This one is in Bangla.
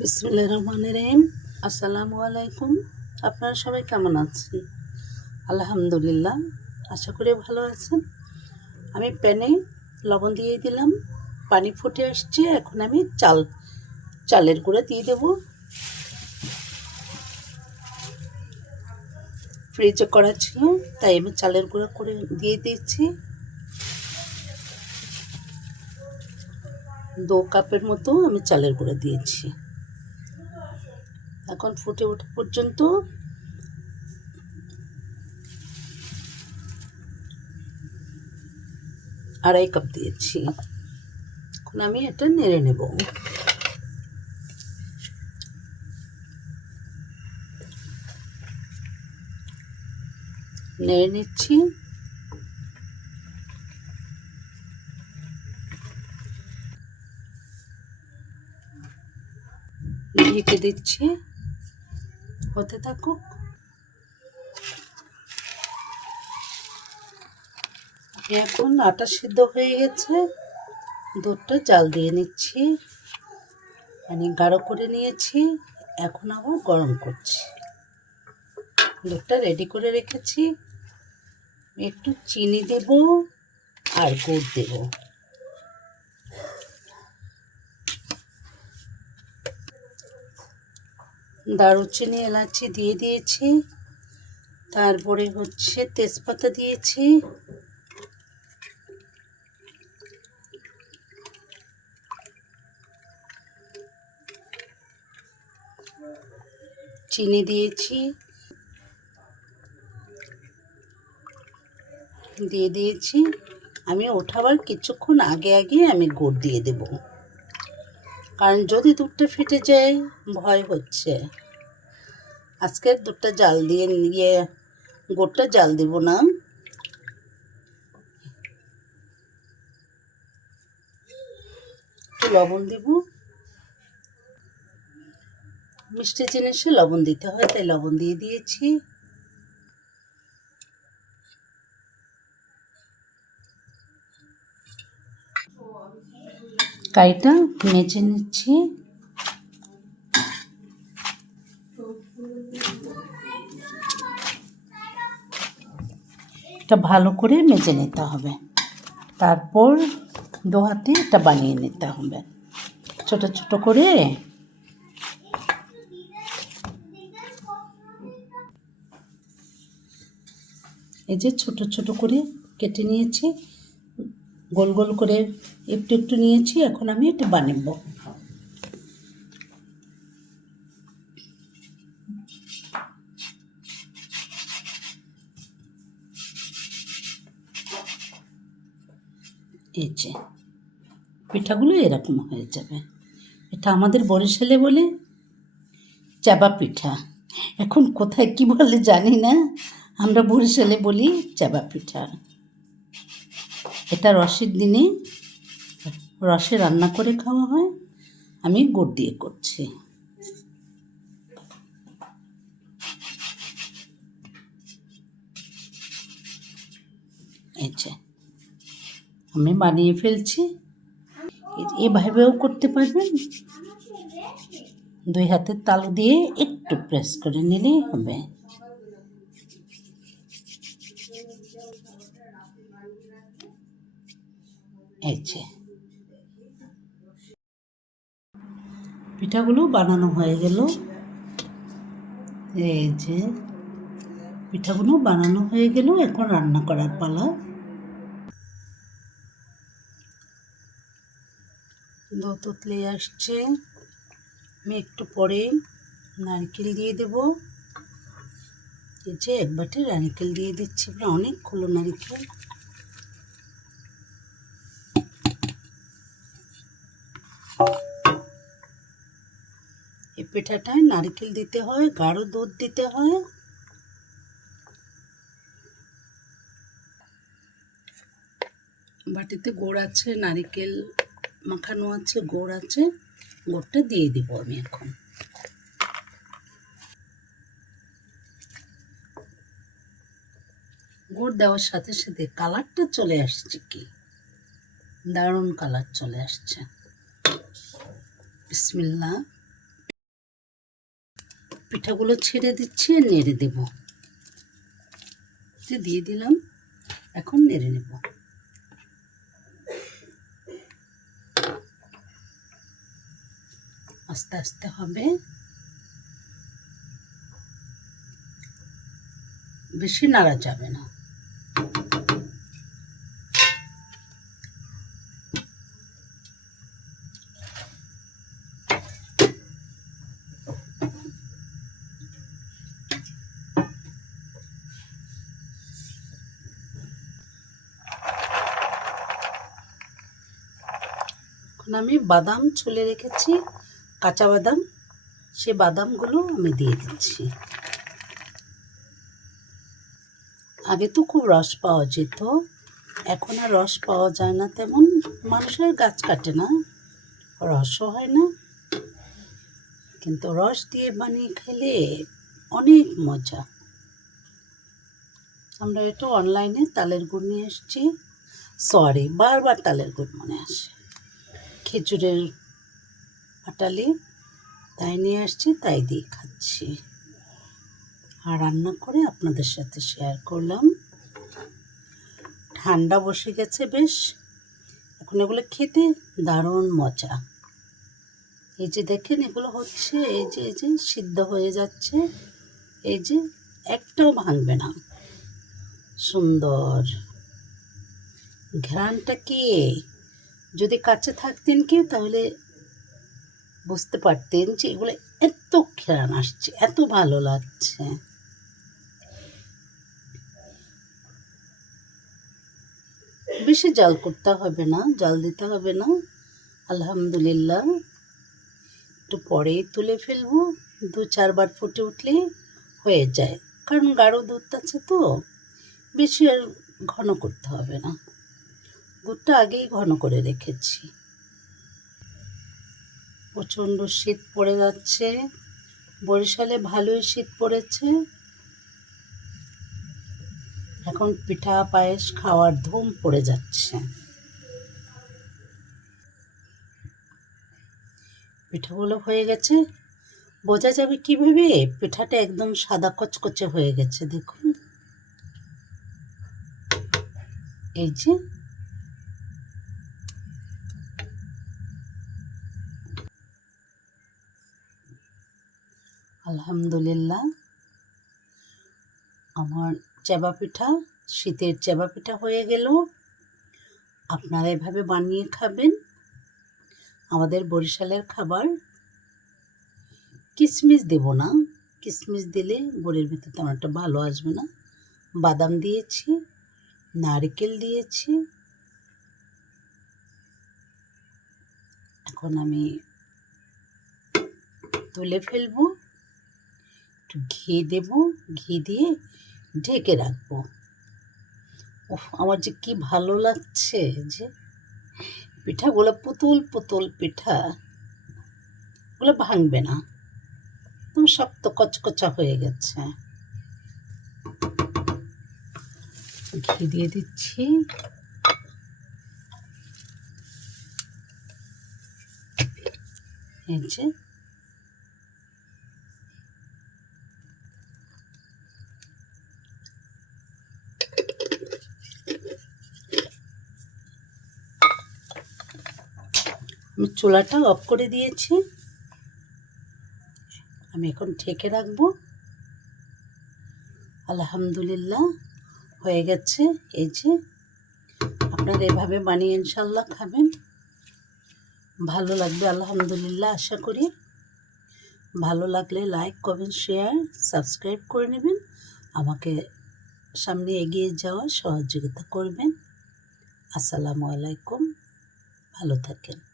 বিসমুল্লাহ রহমান রহিম। আসসালামু আলাইকুম। আপনারা সবাই কেমন আছেন? আলহামদুলিল্লাহ, আশা করি ভালো আছেন। আমি প্যানে লবণ দিয়ে দিলাম, পানি ফুটে আসছে, এখন আমি চাল, চালের গুঁড়ো দিয়ে দেব। ফ্রিজে করা ছিল, তাই আমি চালের গুঁড়ো করে দিয়ে দিচ্ছি দু কাপের মতো আমি চালের গুঁড়ো দিয়েছি। এখন ফুটে ওঠা পর্যন্ত আড়াই কাপ দিয়েছি। এখন আমি এটা নেড়ে নেব। নেড়ে নিচ্ছি। ঢেকে দিচ্ছি। হতে থাকুক। এখন আটা সিদ্ধ হয়ে গেছে। দুধটা জাল দিয়ে নিচ্ছি। মানে গাঢ় করে নিয়েছি। এখন আবার গরম করছি। দুধটা রেডি করে রেখেছি। একটু চিনি দেব আর গুড় দেব। দারুচিনি এলাচি দিয়ে দিয়েছি। তারপরে হচ্ছে তেজপাতা দিয়েছি। চিনি দিয়েছি। দিয়ে দিয়েছি। আমি ওঠাবার কিছুক্ষণ আগে আগে আমি গুড় দিয়ে দেব। কারণ যদি দুধটা ফেটে যায়, ভয় হচ্ছে। আজকে দুধটা জাল দিয়ে নিয়ে, গোটটা জাল দেব না। একটু লবণ দেব। মিষ্টি জিনিসে লবণ দিতে হয়, তাই লবণ দিয়ে দিয়েছি। কাইটা মেজে নিচ্ছি। এটা ভালো করে মেজে নিতে হবে। তারপর দু হাতে এটা বানিয়ে নিতে হবে। ছোট ছোট করে এই যে ছোট ছোট করে কেটে নিয়েছি। গোল গোল করে একটু একটু নিয়েছি, এখন আমি এটা বানাবো। এই যে, পিঠাগুলো এরকম হয়ে যাবে। এটা আমাদের বরিশালে বলে চাবা পিঠা। এখন কোথায় কি বলে জানি না, আমরা বরিশালে বলি চাবা পিঠা। এটা রসের দিনে রসে রান্না করে খাওয়া হয়, আমি গুড় দিয়ে করছি। যে, আমি বানিয়ে ফেলছি। এভাবেও করতে পারবেন। দুই হাতের তালু দিয়ে একটু প্রেস করে নিলেই হবে। এই পিঠাগুলো বানানো হয়ে গেল। এই যে, পিঠাগুলো বানানো হয়ে গেল, এখন রান্না করার পালা। দুধ আসছে। আমি একটু পরে নারকেল দিয়ে দেব। এই যে, এক বাটি নারকেল দিয়ে দিচ্ছি। অনেকগুলো নারকেল পিঠাটায় নারকেল দিতে হয়, গাঢ় দুধ দিতে হয়। বাটিতে গোড় আছে, নারকেল মাখানো আছে, গোড় আছে, গোড়টা দিয়ে দিব আমি এখন। গুড় দেওয়ার সাথে সাথে কালারটা চলে আসছে কি? দারুণ কালার চলে আসছে। বিসমিল্লা পিঠাগুলো ছেড়ে দিচ্ছি আর নেড়ে দেব। দিয়ে দিলাম, এখন নেড়ে নেব। আস্তে আস্তে হবে। বেশি নাড়া যাবে না। এখন আমি বাদাম ছুলে রেখেছি, কাঁচা বাদাম, সে বাদামগুলো আমি দিয়ে দিচ্ছি। আগে তো খুব রস পাওয়া যেত, এখন আর রস পাওয়া যায় না তেমন, মানুষের গাছ কাটে না, রসও হয় না। কিন্তু রস দিয়ে বানিয়ে খেলে অনেক মজা। আমরা একটু অনলাইনে তালের গুড় নিয়ে এসেছি, সরি, বারবার তালের গুড় মনে আসে। খেজুরের আটালি তাই নিয়ে আসছি, তাই দিয়ে খাচ্ছি। আর রান্না করে আপনাদের সাথে শেয়ার করলাম। ঠান্ডা বসে গেছে বেশ। এখন এগুলো খেতে দারুণ মজা। এই যে দেখেন, এগুলো হচ্ছে এই যে এই যে সিদ্ধ হয়ে যাচ্ছে। এই যে একটাও ভাঙবে না। সুন্দর। ঘ্রাণটা কি? যদি কাছে থাকতেন কেউ, তাহলে বুঝতে পারতেন যে এগুলো এত ঘ্রাণ আসছে, এত ভালো লাগছে। বেশি জাল করতে হবে না, জাল দিতে হবে না। আলহামদুলিল্লাহ। একটু পরেই তুলে ফেলব, দু চারবার ফুটে উঠলে হয়ে যায়। কারণ গাঢ় দুধ আছে তো, বেশি আর ঘন করতে হবে না। দুধটা আগেই ঘন করে রেখেছি। প্রচণ্ড শীত পড়ে যাচ্ছে। বরিশালে ভালোই শীত পড়েছে। এখন পিঠা, পায়েস খাওয়ার ধুম পড়ে যাচ্ছে। পিঠাগুলো হয়ে গেছে। বোঝা যাবে কীভাবে পিঠাটা একদম সাদা কচকচে হয়ে গেছে, দেখুন। এই যে আলহামদুলিল্লাহ। আমার চেবা পিঠা, শীতের চেবা পিঠা হয়ে গেল। আপনারা এভাবে বানিয়ে খাবেন। আমাদের বরিশালের খাবার কিশমিশ দেব না। কিশমিশ দিলে গুড়ের ভিতরে তেমন একটা ভালো আসবে না। বাদাম দিয়েছি, নারকেল দিয়েছি। এখন আমি তুলে ফেলব। একটু ঘি দেব, ঘি দিয়ে ঢেকে রাখব। উফ, আমার যে কি ভালো লাগছে যে পিঠাগুলো পুতুল পুতুল পিঠা, ওগুলো ভাঙবে না। একদম শক্ত কচকচা হয়ে গেছে। ঘি দিয়ে দিচ্ছি। এই যে আমি চুলাটা অফ করে দিয়েছি। আমি এখন ঠেকে রাখব। আলহামদুলিল্লাহ, হয়ে গেছে। এই যে, আপনারা এভাবে বানিয়ে ইনশাল্লাহ খাবেন। ভালো লাগবে, আলহামদুলিল্লাহ আশা করি। ভালো লাগলে লাইক কমেন্ট শেয়ার সাবস্ক্রাইব করে নেবেন। আমাকে সামনে এগিয়ে যাওয়ার সহযোগিতা করবেন। আসসালামু আলাইকুম। ভালো থাকেন।